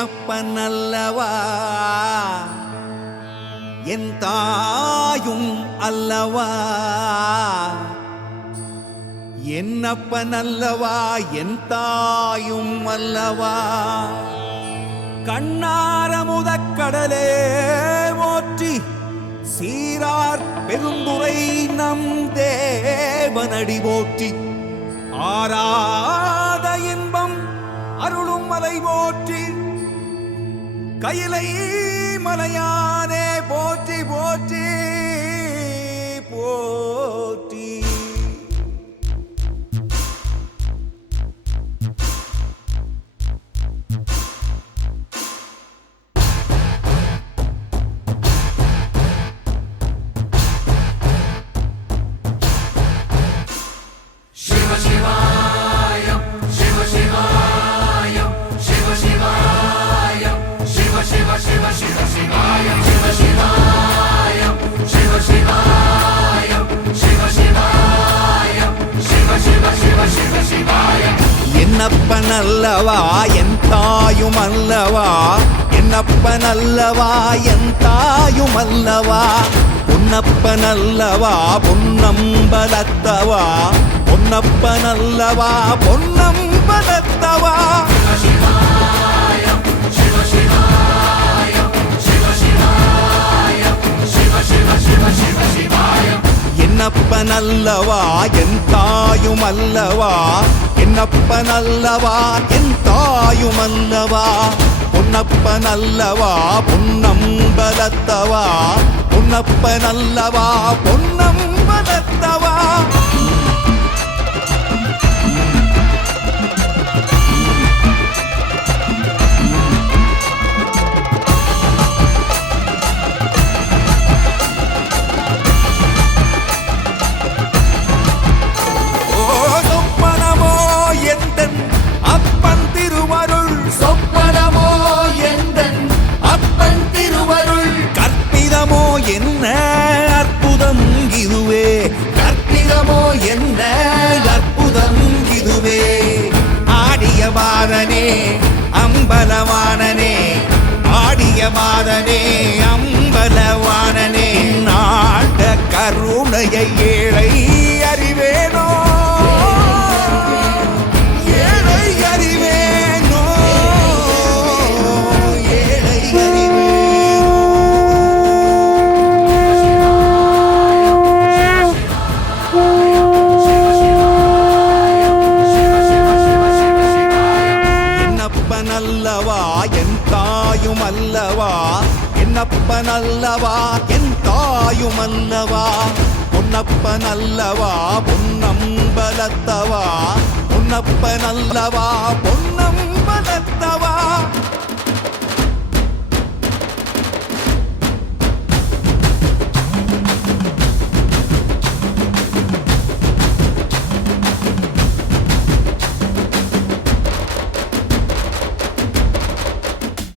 என்னப்பனல்லவா என் தாயும் அல்லவா என்னப்பனல்லவா என் தாயும் அல்லவா கண்ணாரமுதக்கடலே போற்றி சீரார் பெருந்துரை நம் தேவனடி போற்றி ஆராத இன்பம் அருளும் மலை போற்றி கையிலை மலையானே போற்றி போற்றி போற்றி என்னப்பனல்லவா என் தாயும் அல்லவா என்னப்பனல்லவா என் தாயும் அல்லவா பொன்னப்பனல்லவா பொன்னம்பலத்தவா பொன்னப்பனல்லவா பொன்னம்பலத்தவா என்னப்பனல்லவா என் தாயும் அல்லவா என்னப்பனல்லவா என் தாயும் அல்லவா பொன்னப்பனல்லவா பொன்னம்பலத்தவா பொன்னப்பனல்லவா பொன்னம்பலத்தவா என்ன அற்புதம் இதுவே கற்பிதமோ என்ன அற்புதம் இதுவே ஆடிய பாதனே அம்பலவானனே ஆடிய பாதனே அம்பலவானனே நாட கருணையை ஏழை அறிவேனோ என்னப்பனல்லவா என் தாயும் அல்லவா என்னப்பனல்லவா என் தாயும் அல்லவா பொன்னப்பனல்லவா பொன்னம்பலத்தவா பொன்னப்பனல்லவா பொன்னம்பலத்தவா